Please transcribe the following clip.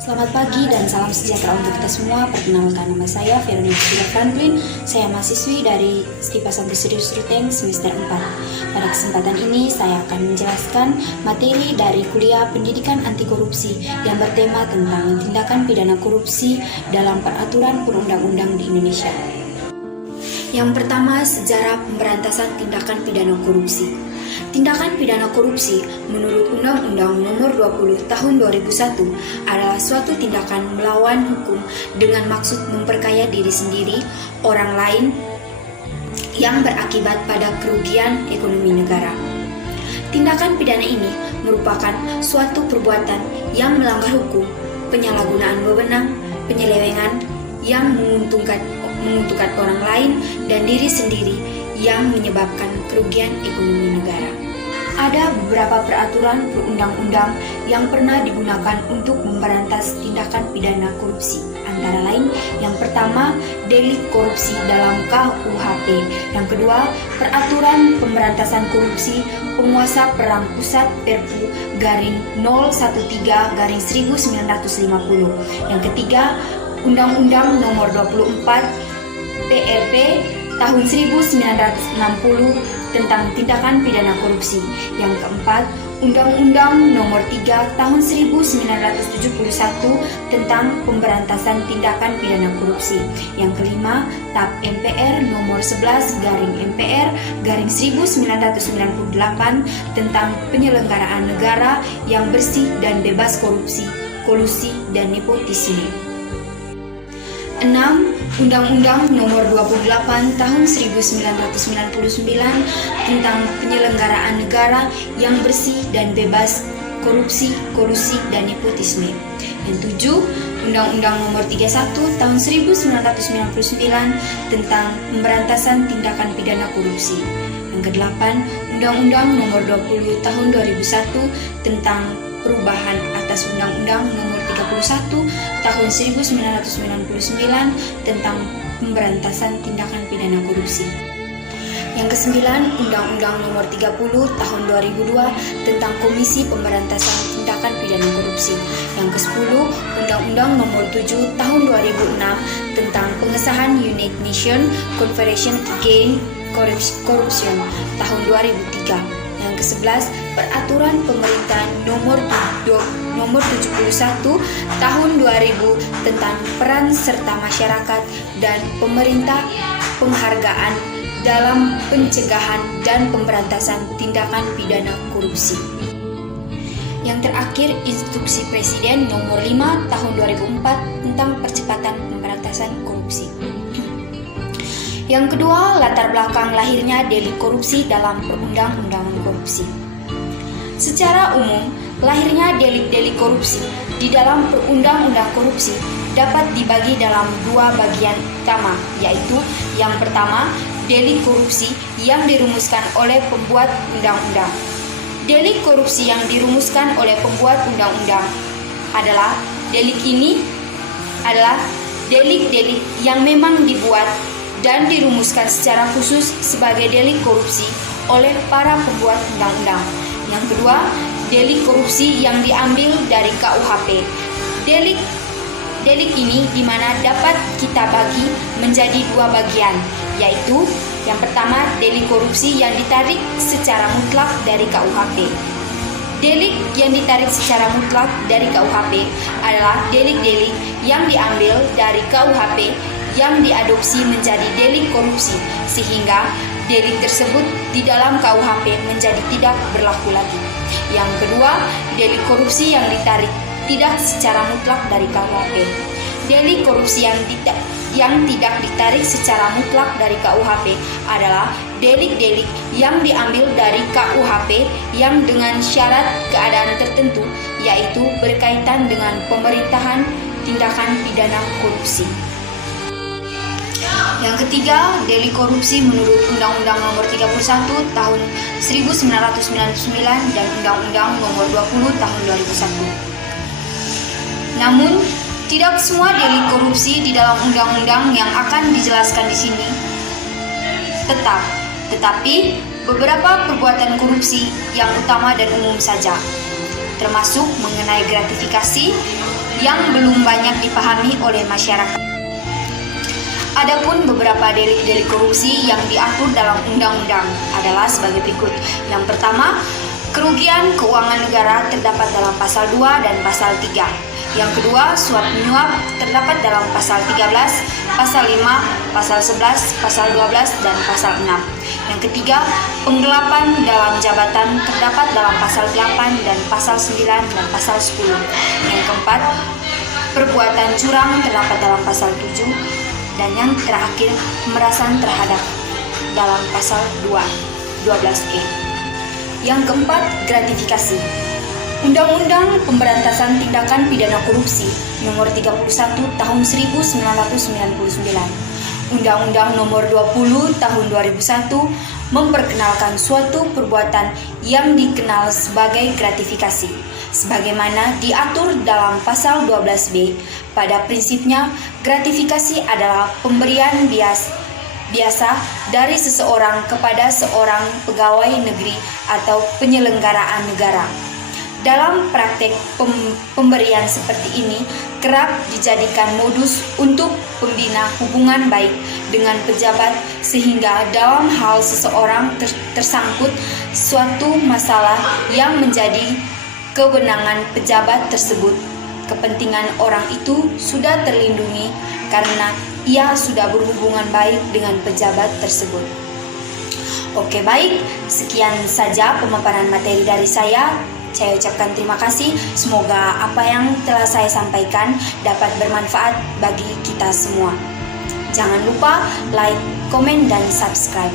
Selamat pagi dan salam sejahtera untuk kita semua. Perkenalkan, nama saya Veronica Sila Franklin. Saya mahasiswi dari Stipa Santi Serius Ruteng semester 4. Pada kesempatan ini saya akan menjelaskan materi dari kuliah Pendidikan Anti Korupsi yang bertema tentang tindakan pidana korupsi dalam peraturan perundang-undang di Indonesia. Yang pertama, sejarah pemberantasan tindakan pidana korupsi. Tindakan pidana korupsi menurut Undang-Undang Nomor 20 Tahun 2001 adalah suatu tindakan melawan hukum dengan maksud memperkaya diri sendiri, orang lain yang berakibat pada kerugian ekonomi negara. Tindakan pidana ini merupakan suatu perbuatan yang melanggar hukum, penyalahgunaan wewenang, penyelewengan yang menguntungkan orang lain dan diri sendiri yang menyebabkan kerugian ekonomi negara. Ada beberapa peraturan perundang-undang yang pernah digunakan untuk memberantas tindakan pidana korupsi. Antara lain, yang pertama, delik korupsi dalam KUHP. Yang kedua, peraturan pemberantasan korupsi penguasa perang pusat Perpu garing 013/1950. Yang ketiga, Undang-Undang Nomor 24 PRP tahun 1960 tentang tindakan pidana korupsi. Yang keempat, Undang-Undang Nomor 3 Tahun 1971 tentang pemberantasan tindakan pidana korupsi. Yang kelima, TAP MPR Nomor 11/MPR/1998 tentang penyelenggaraan negara yang bersih dan bebas korupsi, kolusi, dan nepotisme. 6. Undang-Undang Nomor 28 Tahun 1999 tentang penyelenggaraan negara yang bersih dan bebas korupsi, kolusi, dan nepotisme. Yang 7. Undang-Undang Nomor 31 Tahun 1999 tentang pemberantasan tindakan pidana korupsi. Yang ke-8. Undang-Undang Nomor 20 Tahun 2001 tentang perubahan atas Undang-Undang Nomor 31 Tahun 1999 tentang pemberantasan tindakan pidana korupsi. Yang ke-9, Undang-Undang Nomor 30 Tahun 2002 tentang Komisi Pemberantasan Tindakan Pidana Korupsi. Yang ke-10, Undang-Undang Nomor 7 Tahun 2006 tentang pengesahan United Nations Convention Against Corruption tahun 2003. Yang ke-11, Peraturan Pemerintah Nomor 71 Tahun 2000 tentang peran serta masyarakat dan pemerintah, penghargaan dalam pencegahan dan pemberantasan tindakan pidana korupsi. Yang terakhir, Instruksi Presiden Nomor 5 Tahun 2004 tentang percepatan pemberantasan korupsi. Yang kedua, latar belakang lahirnya delik korupsi dalam perundang-undangan korupsi. Secara umum, lahirnya delik-delik korupsi di dalam perundang-undang korupsi dapat dibagi dalam dua bagian utama, yaitu yang pertama, delik korupsi yang dirumuskan oleh pembuat undang-undang. Delik korupsi yang dirumuskan oleh pembuat undang-undang adalah delik-delik yang memang dibuat dan dirumuskan secara khusus sebagai delik korupsi oleh para pembuat undang-undang. Yang kedua, delik korupsi yang diambil dari KUHP. Delik ini di mana dapat kita bagi menjadi dua bagian, yaitu yang pertama, delik korupsi yang ditarik secara mutlak dari KUHP. Delik yang ditarik secara mutlak dari KUHP adalah delik-delik yang diambil dari KUHP yang diadopsi menjadi delik korupsi, sehingga delik tersebut di dalam KUHP menjadi tidak berlaku lagi. Yang kedua, delik korupsi yang ditarik tidak secara mutlak dari KUHP. Delik korupsi yang tidak ditarik secara mutlak dari KUHP adalah delik-delik yang diambil dari KUHP yang dengan syarat keadaan tertentu, yaitu berkaitan dengan pemerintahan tindakan pidana korupsi. Yang ketiga, delik korupsi menurut Undang-Undang Nomor 31 Tahun 1999 dan Undang-Undang Nomor 20 Tahun 2001. Namun, tidak semua delik korupsi di dalam undang-undang yang akan dijelaskan di sini tetapi beberapa perbuatan korupsi yang utama dan umum saja, termasuk mengenai gratifikasi yang belum banyak dipahami oleh masyarakat. Adapun beberapa delik-delik korupsi yang diatur dalam undang-undang adalah sebagai berikut. Yang pertama, kerugian keuangan negara terdapat dalam pasal 2 dan pasal 3. Yang kedua, suap menyuap terdapat dalam pasal 13, pasal 5, pasal 11, pasal 12, dan pasal 6. Yang ketiga, penggelapan dalam jabatan terdapat dalam pasal 8 dan pasal 9 dan pasal 10. Yang keempat, perbuatan curang terdapat dalam pasal 7. Dan yang terakhir, pemerasan terhadap dalam pasal 12E. Yang keempat, gratifikasi. Undang-Undang Pemberantasan Tindakan Pidana Korupsi Nomor 31 Tahun 1999, Undang-Undang Nomor 20 Tahun 2001 memperkenalkan suatu perbuatan yang dikenal sebagai gratifikasi. Sebagaimana diatur dalam pasal 12B, pada prinsipnya gratifikasi adalah pemberian biasa dari seseorang kepada seorang pegawai negeri atau penyelenggaraan negara. Dalam praktek pemberian seperti ini kerap dijadikan modus untuk pembina hubungan baik dengan pejabat, sehingga dalam hal seseorang tersangkut suatu masalah yang menjadi kewenangan pejabat tersebut, kepentingan orang itu sudah terlindungi karena ia sudah berhubungan baik dengan pejabat tersebut. Oke, baik, sekian saja pemaparan materi dari saya. Saya ucapkan terima kasih. Semoga apa yang telah saya sampaikan dapat bermanfaat bagi kita semua. Jangan lupa like, komen, dan subscribe.